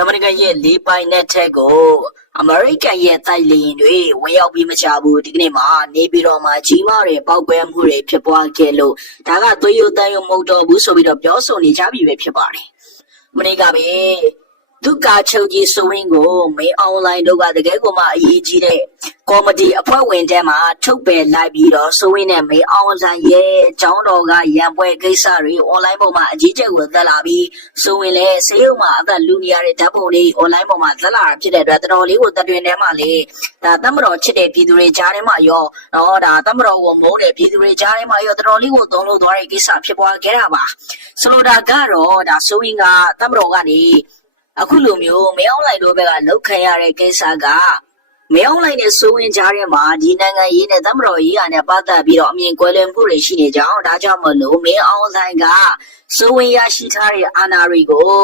မြန်မာနိုင်ငံရဲ့လေးပိုင်းနဲ့ထက်ကိုအမေရိကန်ရဲ့တိုက်လေယာဉ်တွေဝင်ရောက်ပြီးမချဘူးဒီကနေ့မှာနေပြည်တော်မှာကြီးမားတဲ့ပောက်ကွဲမှုတွေဖြစ်ပွားခဲ့လို့ဒါကသွေးရိုးတန်းရိုးမဟုတ်တော့ဘူးဆိုပြီးတော့ပြောဆိုနေကြပြီပဲဖြစ်ပါတယ်။မနေ့ကပဲဒုက္ခချုပ်ကြီးစဝင်းကိုမင်းအွန်လိုင်းတို့ကတကယ်ကိုမှအရေးကြီးတဲ့ကော်မတီအဖွဲ့ဝင်တဲမှာထုတ်ပယ်လိုက်ပြီးတော့စဝင်းနဲ့မင်းအွန်လိုင်းရဲ့ကျောင်းတော်ကရန်ပွဲကိစ္စတွေအွန်လိုင်းပေါ်မှာအကြီးကျယ်ကိုသက်လာပြီးစဝင်းလည်းစေရုံမှာအသက်လူနေရတဲ့ဓာတ်ပုံတွေအွန်လိုင်းပေါ်မှာသက်လာတာဖြစ်တဲ့အတွက်တော်တော်လေးကိုတတွင်ထဲမှာလေဒါတမတော်ချစ်တဲ့ပြည်သူတွေကြားထဲမှာရောတော့ဒါတမတော်ကိုမုန်းတဲ့ပြည်သူတွေကြားထဲမှာရောတော်တော်လေးကိုသုံးလို့သွားတဲ့ကိစ္စဖြစ်ပွားခဲ့တာပါဆိုလိုတာကတော့ဒါစဝင်းကတမတော်ကနေအခုလိုမျိုးမင်းအွန်လိုင်းတို့ဘက်ကလောက်ခံရတဲ့ကိစ္စကမင်းအွန်လိုင်းနဲ့စိုးဝင်ကြားထဲမှာဒီနိုင်ငံရေးနဲ့သမတော်ရေးရနဲ့ပတ်သက်ပြီးတော့အမြင်ကွဲလွဲမှုတွေရှိနေကြအောင်ဒါကြောင့်မလို့မင်းအွန်လိုင်းကစိုးဝင်ရရှိထားတဲ့အာဏာတွေကို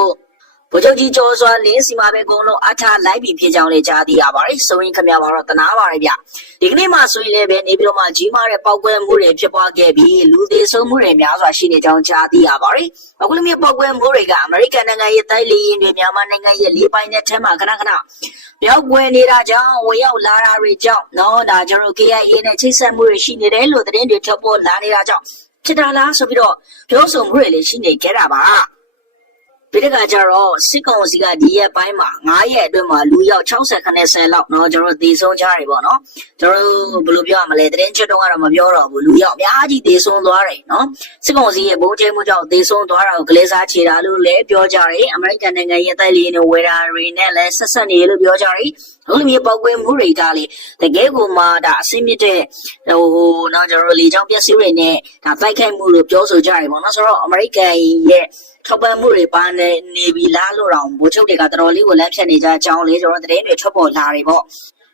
ဗိုလ်ချုပ်ကြီးကျော်စွာလင်းစီမှာပဲအကုန်လုံးအထားလိုက်ပြီးဖြစ်ကြောင်းလည်းကြားသိရပါတယ်။စိုးရင်ခင်ဗျာပါတော့တနာပါတယ်ဗျ။ဒီကနေ့မှဆိုရင်လည်းပဲနေပြီးတော့မှကြီးမားတဲ့ပောက်ကွဲမှုတွေဖြစ်ပွားခဲ့ပြီးလူသေးဆုံးမှုတွေများစွာရှိနေကြောင်းကြားသိရပါတယ်။အခုလိုမျိုးပောက်ကွဲမှုတွေကအမေရိကန်နိုင်ငံရဲ့တိုက်လေယာဉ်တွေမြန်မာနိုင်ငံရဲ့လေးပိုင်းနဲ့ထဲမှာခဏပြောက်ကွဲနေတာကြောင့်ဝင်ရောက်လာတာတွေကြောင့်နော်ဒါကျွန်တော် KIA နဲ့ချိတ်ဆက်မှုတွေရှိနေတယ်လို့သတင်းတွေထွက်ပေါ်လာနေတာကြောင့်ဖြစ်တာလားဆိုပြီးတော့ပြောဆိုမှုတွေလည်းရှိနေကြတာပါ။ဒီတခါကျတော့စစ်ကောင်စီကဒီရက်ပိုင်းမှာ9ရက်အတွင်းမှာလူရောက်60ခနဲ့10လောက်เนาะကျွန်တော်သေဆုံးကြတယ်ပေါ့เนาะကျွန်တော်ဘယ်လိုပြောရမလဲသတင်းချက်တော့ကတော့မပြောတော့ဘူးလူရောက်အများကြီးသေဆုံးသွားတယ်เนาะစစ်ကောင်စီရဲ့ဘုံကျဲမှုကြောင့်သေဆုံးသွားတာကိုကလေးစားချေတာလို့လည်းပြောကြတယ်အမေရိကန်နိုင်ငံရဲ့တိုက်လေယာဉ်တွေဝယ်တာတွေနဲ့လည်းဆက်ဆက်နေလို့ပြောကြတယ်ဟိုလိုမျိုးပောက်ကွဲမှုတွေကလေတကယ်ကိုမှဒါအဆင့်မြင့်တဲ့ဟိုနော်ကျွန်တော်လေကြောင်းပျက်စီးတွေနဲ့ဒါတိုက်ခိုက်မှုလို့ပြောဆိုကြတယ်ပေါ့နော်ဆိုတော့အမေရိကန်ရဲ့ထောက်ပံ့မှုတွေပါနေပြီလားလို့တော့ဗိုလ်ချုပ်တွေကတော်တော်လေးကိုလက်ဖြတ်နေကြအကြောင်းလေးကျွန်တော်သတင်းတွေထွက်ပေါ်လာတယ်ပေါ့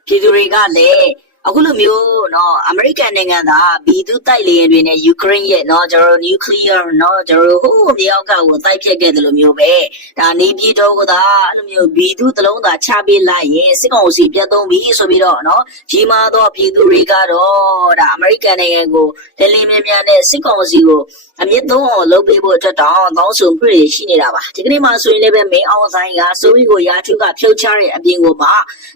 ပြည်သူတွေကလည်းအခုလိုမျိုးเนาะအမေရိကန်နိုင်ငံသားဘီသူတိုက်လေယာဉ်တွေနဲ့ယူကရိန်းရဲ့เนาะကျွန်တော်နျူကလ িয়ার เนาะကျွန်တော်ဟိုးမြောက်ကကိုတိုက်ဖြတ်ခဲ့တယ်လို့မျိုးပဲဒါနေပြည်တော်ကသာအဲ့လိုမျိုးဘီသူတလုံးသာချပေးလိုက်ရင်စစ်ကောင်စီပြတ်သုံးပြီဆိုပြီးတော့เนาะကြီးမားသောပြည်သူတွေကတော့ဒါအမေရိကန်နိုင်ငံကိုလဲလဲမြမြနဲ့စစ်ကောင်စီကိုအမြင့်သုံးအောင်လုပ်ပေးဖို့အတွက်တောင်းဆိုမှုတွေရှိနေတာပါဒီကနေ့မှဆိုရင်လည်းပဲမင်းအောင်ဆိုင်ကစိုးရီကိုရာထူးကဖြုတ်ချတဲ့အပြင်ကိုမှ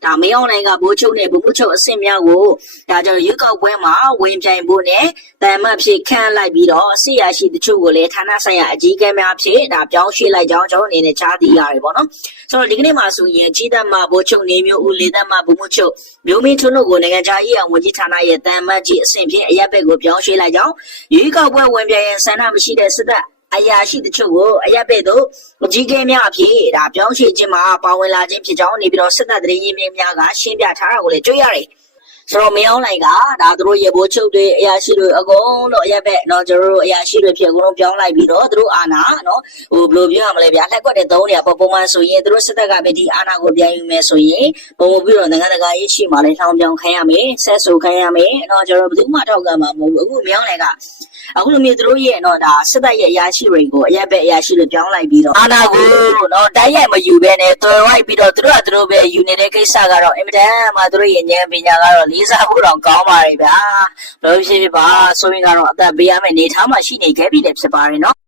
ဒါမင်းအောင်နိုင်ကဘိုးချုပ်နဲ့ဘုံချုပ်အဆင့်များကိုဒါကြောင့်ရွေးကောက်ပွဲမှာဝင်ပြိုင်ဖို့နဲ့တန်မတ်ဖြစ်ခန့်လိုက်ပြီးတော့အစီရရှိတချို့ကိုလည်းဌာနဆိုင်ရာအကြီးအကဲများဖြစ်ဒါပြောင်းရွှေ့လိုက်ကြောင်းကျွန်တော်အနေနဲ့ကြားသိရတယ်ပေါ့နော်ဆိုတော့ဒီကနေ့မှာဆိုရင်ကြီးသက်မှာဘိုးချုပ်နေမျိုးဦးလေးသက်မှာဘုံချုပ်မျိုးမင်းထွန်းတို့ကိုနိုင်ငံခြားရေးဝန်ကြီးဌာနရဲ့တန်မတ်ကြီးအဆင့်ဖြင့်အရက်ဘက်ကိုပြောင်းရွှေ့လိုက်ကြောင်းရွေးကောက်ပွဲဝင်ပြိုင်ရင်ဆန္ဒမရှိတဲ့စစ်တပ်အရာရှိတချို့ကိုအရက်ပဲ့သို့အကြီးကဲများအဖြစ်ဒါပြောင်းရွှေ့ခြင်းမှာပါဝင်လာခြင်းဖြစ်ကြောင်းနေပြီးတော့စစ်တပ်တရေရင်များကရှင်းပြထားတာကိုလည်းတွေ့ရတယ်ဆိုတော့မင်းအောင်လိုက်ကဒါသူတို့ရေဘိုးချုပ်တွေအရာရှိတွေအကုန်လုံးအရက်ပဲ့เนาะကျွန်တော်တို့အရာရှိတွေဖြစ်အကုန်လုံးပြောင်းလိုက်ပြီးတော့သူတို့အာဏာเนาะဟိုဘယ်လိုပြောရမလဲဗျာလက်ကွက်တဲ့သုံးနေပုံမှန်ဆိုရင်သူတို့စစ်တပ်ကပဲဒီအာဏာကိုပြန်ယူမယ်ဆိုရင်ပုံပြီးတော့နိုင်ငံတကာရေးရှိမှလည်းထောင်ပြောင်ခံရမယ်ဆက်ဆိုခံရမယ်เนาะကျွန်တော်ဘယ်သူမှထောက်ကမှာမဟုတ်ဘူးအခုမင်းအောင်လိုက်ကအခုလိုမျိုးသူတို့ရဲ့တော့ဒါစစ်တပ်ရဲ့အရာရှိတွေကိုအရက်ပဲအရာရှိတွေပြောင်းလိုက်ပြီးတော့အာဏာကိုတော့တိုက်ရိုက်မယူဘဲနဲ့တော်ရိုက်ပြီးတော့သူတို့ပဲယူနေတဲ့ကိစ္စကတော့အင်မတန်မှသူတို့ရဲ့ဉာဏ်ပညာကတော့လေးစားဖို့တော့ကောင်းပါရဲ့ဗျာဘယ်လိုဖြစ်ဖြစ်ပါဆိုရင်ကတော့အသက်ပေးရမယ့်နေထားမှရှိနေခဲ့ပြီလေဖြစ်ပါတယ်နော်